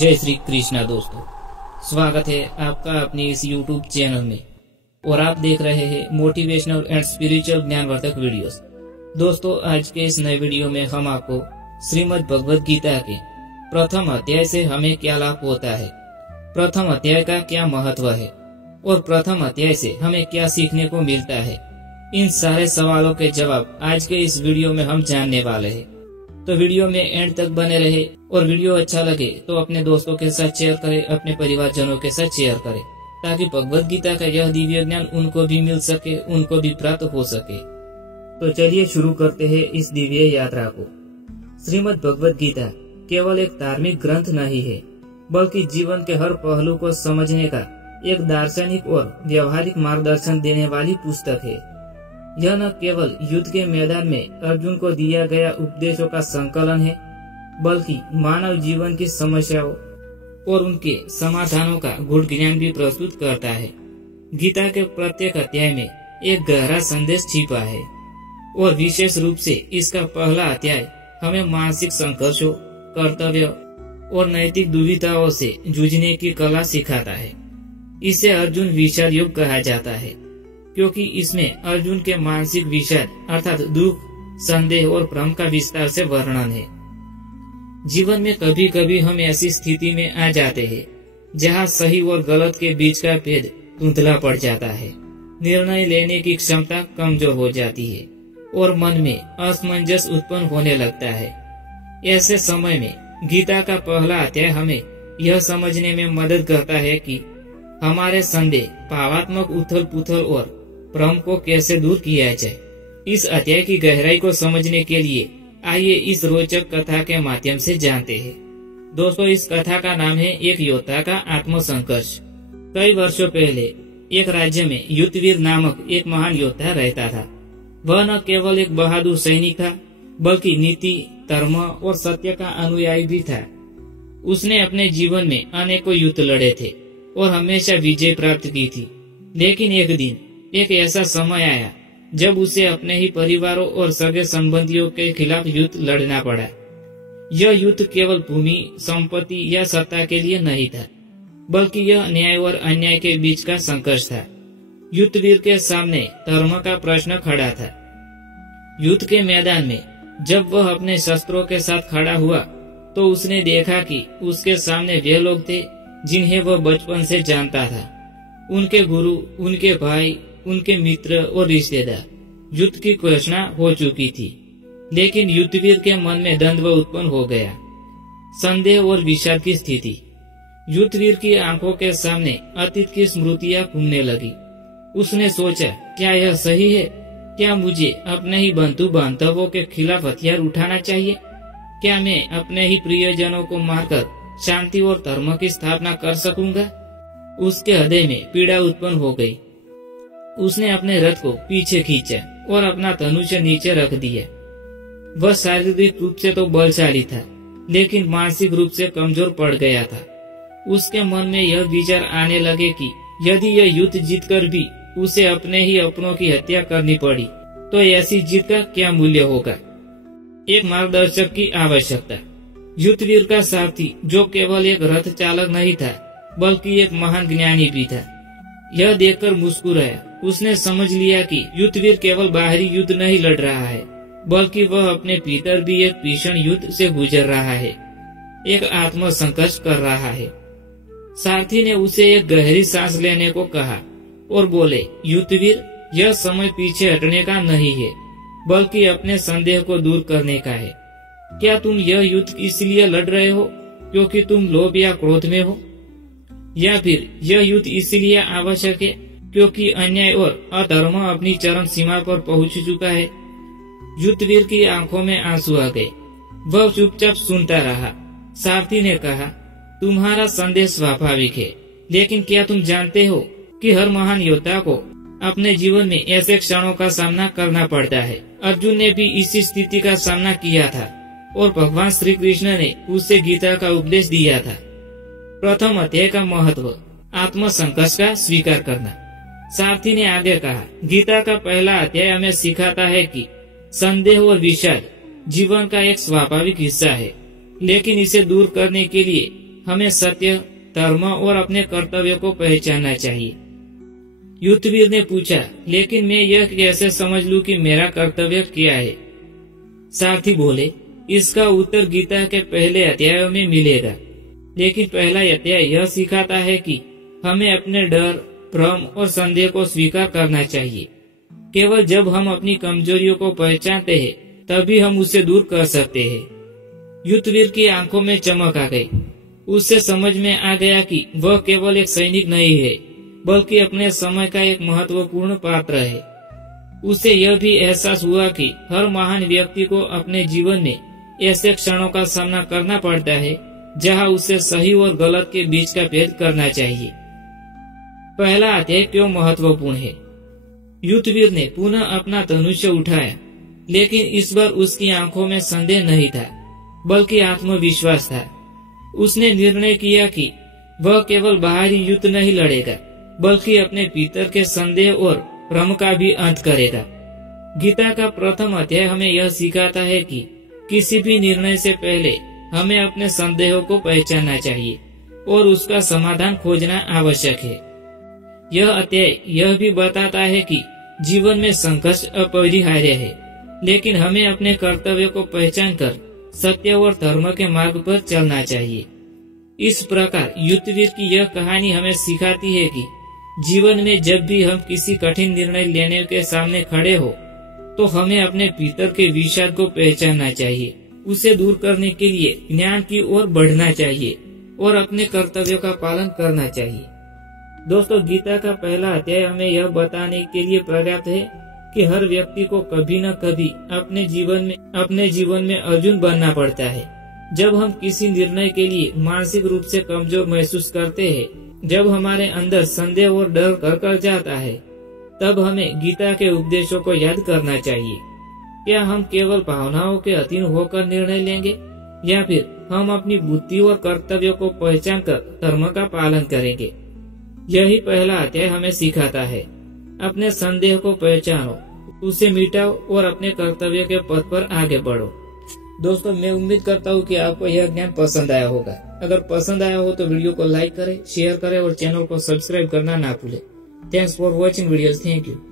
जय श्री कृष्णा दोस्तों, स्वागत है आपका अपने इस YouTube चैनल में और आप देख रहे हैं मोटिवेशनल एंड स्पिरिचुअल ज्ञानवर्धक वीडियोस। दोस्तों, आज के इस नए वीडियो में हम आपको श्रीमद् भगवद गीता के प्रथम अध्याय से हमें क्या लाभ होता है, प्रथम अध्याय का क्या महत्व है और प्रथम अध्याय से हमें क्या सीखने को मिलता है, इन सारे सवालों के जवाब आज के इस वीडियो में हम जानने वाले हैं। तो वीडियो में एंड तक बने रहे और वीडियो अच्छा लगे तो अपने दोस्तों के साथ शेयर करें, अपने परिवारजनों के साथ शेयर करें, ताकि भगवद गीता का यह दिव्य ज्ञान उनको भी मिल सके, उनको भी प्राप्त हो सके। तो चलिए शुरू करते हैं इस दिव्य यात्रा को। श्रीमद् भगवद गीता केवल एक धार्मिक ग्रंथ नहीं है, बल्कि जीवन के हर पहलू को समझने का एक दार्शनिक और व्यवहारिक मार्गदर्शन देने वाली पुस्तक है। यह न केवल युद्ध के मैदान में अर्जुन को दिया गया उपदेशों का संकलन है, बल्कि मानव जीवन की समस्याओं और उनके समाधानों का गूढ़ ज्ञान भी प्रस्तुत करता है। गीता के प्रत्येक अध्याय में एक गहरा संदेश छिपा है और विशेष रूप से इसका पहला अध्याय हमें मानसिक संघर्षों, कर्तव्य और नैतिक दुविधाओं से जूझने की कला सिखाता है। इसे अर्जुन विषाद युग कहा जाता है, क्योंकि इसमें अर्जुन के मानसिक विषाद अर्थात दुख, संदेह और भ्रम का विस्तार से वर्णन है। जीवन में कभी कभी हम ऐसी स्थिति में आ जाते हैं जहां सही और गलत के बीच का भेद धुंधला पड़ जाता है, निर्णय लेने की क्षमता कमजोर हो जाती है और मन में असमंजस उत्पन्न होने लगता है। ऐसे समय में गीता का पहला अध्याय हमें यह समझने में मदद करता है कि हमारे संदेह, भावात्मक उथल पुथल और भ्रम को कैसे दूर किया जाए। इस अध्याय की गहराई को समझने के लिए आइए इस रोचक कथा के माध्यम से जानते हैं। दोस्तों, इस कथा का नाम है एक योद्धा का आत्मसंघर्ष। कई वर्षों पहले एक राज्य में युद्धवीर नामक एक महान योद्धा रहता था। वह न केवल एक बहादुर सैनिक था, बल्कि नीति, धर्म और सत्य का अनुयायी भी था। उसने अपने जीवन में अनेकों युद्ध लड़े थे और हमेशा विजय प्राप्त की थी। लेकिन एक दिन एक ऐसा समय आया जब उसे अपने ही परिवारों और सगे संबंधियों के खिलाफ युद्ध लड़ना पड़ा। यह युद्ध केवल भूमि, संपत्ति या सत्ता के लिए नहीं था, बल्कि यह न्याय और अन्याय के बीच का संघर्ष था। युद्धवीर के सामने धर्म का प्रश्न खड़ा था। युद्ध के मैदान में जब वह अपने शस्त्रों के साथ खड़ा हुआ तो उसने देखा कि उसके सामने वे लोग थे जिन्हें वह बचपन से जानता था। उनके गुरु, उनके भाई, उनके मित्र और रिश्तेदार। युद्ध की घोषणा हो चुकी थी, लेकिन युद्धवीर के मन में द्वंद्व उत्पन्न हो गया, संदेह और विषाद की स्थिति। युद्धवीर की आंखों के सामने अतीत की स्मृतियां घूमने लगी। उसने सोचा, क्या यह सही है? क्या मुझे अपने ही बंधु बांधवों के खिलाफ हथियार उठाना चाहिए? क्या मैं अपने ही प्रियजनों को मारकर शांति और धर्म की स्थापना कर सकूंगा? उसके हृदय में पीड़ा उत्पन्न हो गई। उसने अपने रथ को पीछे खींचा और अपना धनुष नीचे रख दिया। वह शारीरिक रूप से तो बलशाली था, लेकिन मानसिक रूप से कमजोर पड़ गया था। उसके मन में यह विचार आने लगे कि यदि यह युद्ध जीतकर भी उसे अपने ही अपनों की हत्या करनी पड़ी तो ऐसी जीत का क्या मूल्य होगा। एक मार्गदर्शक की आवश्यकता। युद्धवीर का सारथी, जो केवल एक रथ चालक नहीं था, बल्कि एक महान ज्ञानी भी था, यह देखकर मुस्कुराया। उसने समझ लिया कि युद्धवीर केवल बाहरी युद्ध नहीं लड़ रहा है, बल्कि वह अपने भीतर भी एक भीषण युद्ध से गुजर रहा है, एक आत्म संघर्ष कर रहा है। सारथी ने उसे एक गहरी सांस लेने को कहा और बोले, युद्धवीर, यह समय पीछे हटने का नहीं है, बल्कि अपने संदेह को दूर करने का है। क्या तुम यह युद्ध इसलिए लड़ रहे हो क्योंकि तुम लोभ या क्रोध में हो, या फिर यह युद्ध इसलिए आवश्यक है क्योंकि अन्याय और अधर्म अपनी चरम सीमा पर पहुंच चुका है? युद्धवीर की आंखों में आंसू आ गए। वह चुपचाप सुनता रहा। सारथी ने कहा, तुम्हारा संदेश स्वाभाविक है, लेकिन क्या तुम जानते हो कि हर महान योद्धा को अपने जीवन में ऐसे क्षणों का सामना करना पड़ता है। अर्जुन ने भी इसी स्थिति का सामना किया था और भगवान श्री कृष्ण ने उसे गीता का उपदेश दिया था। प्रथम अध्याय का महत्व, आत्मसंघर्ष का स्वीकार करना। सारथी ने आगे कहा, गीता का पहला अध्याय हमें सिखाता है कि संदेह और विषाद जीवन का एक स्वाभाविक हिस्सा है, लेकिन इसे दूर करने के लिए हमें सत्य, धर्म और अपने कर्तव्य को पहचानना चाहिए। युद्धवीर ने पूछा, लेकिन मैं यह कैसे समझ लूं कि मेरा कर्तव्य क्या है? सारथी बोले, इसका उत्तर गीता के पहले अध्यायों में मिलेगा। लेकिन पहला अध्याय यह सिखाता है कि हमें अपने डर, भ्रम और संदेह को स्वीकार करना चाहिए। केवल जब हम अपनी कमजोरियों को पहचानते हैं तभी हम उसे दूर कर सकते हैं। युद्धवीर की आंखों में चमक आ गई। उससे समझ में आ गया कि वह केवल एक सैनिक नहीं है, बल्कि अपने समय का एक महत्वपूर्ण पात्र है। उसे यह भी एहसास हुआ कि हर महान व्यक्ति को अपने जीवन में ऐसे क्षणों का सामना करना पड़ता है जहां उसे सही और गलत के बीच का भेद करना चाहिए। पहला अध्याय क्यों महत्वपूर्ण है? युद्धवीर ने पुनः अपना धनुष्य उठाया, लेकिन इस बार उसकी आंखों में संदेह नहीं था, बल्कि आत्मविश्वास था। उसने निर्णय किया कि वह केवल बाहरी युद्ध नहीं लड़ेगा, बल्कि अपने भीतर के संदेह और भ्रम का भी अंत करेगा। गीता का प्रथम अध्याय हमें यह सिखाता है कि किसी भी निर्णय से पहले हमें अपने संदेहों को पहचानना चाहिए और उसका समाधान खोजना आवश्यक है। यह अध्याय यह भी बताता है कि जीवन में संघर्ष अपरिहार्य है, लेकिन हमें अपने कर्तव्य को पहचान कर सत्य और धर्म के मार्ग पर चलना चाहिए। इस प्रकार युद्धवीर की यह कहानी हमें सिखाती है कि जीवन में जब भी हम किसी कठिन निर्णय लेने के सामने खड़े हो, तो हमें अपने भीतर के विषाद को पहचानना चाहिए, उसे दूर करने के लिए ज्ञान की ओर बढ़ना चाहिए और अपने कर्तव्यों का पालन करना चाहिए। दोस्तों, गीता का पहला अध्याय हमें यह बताने के लिए पर्याप्त है कि हर व्यक्ति को कभी न कभी अपने जीवन में अर्जुन बनना पड़ता है। जब हम किसी निर्णय के लिए मानसिक रूप से कमजोर महसूस करते हैं, जब हमारे अंदर संदेह और डर घर कर जाता है, तब हमें गीता के उपदेशों को याद करना चाहिए। क्या हम केवल भावनाओं के अधीन होकर निर्णय लेंगे, या फिर हम अपनी बुद्धि और कर्तव्यों को पहचान कर धर्म का पालन करेंगे? यही पहला अध्याय हमें सिखाता है। अपने संदेह को पहचानो, उसे मिटाओ और अपने कर्तव्य के पथ पर आगे बढ़ो। दोस्तों, मैं उम्मीद करता हूँ कि आपको यह ज्ञान पसंद आया होगा। अगर पसंद आया हो तो वीडियो को लाइक करें, शेयर करें और चैनल को सब्सक्राइब करना ना भूलें। Thanks for watching videos. Thank you.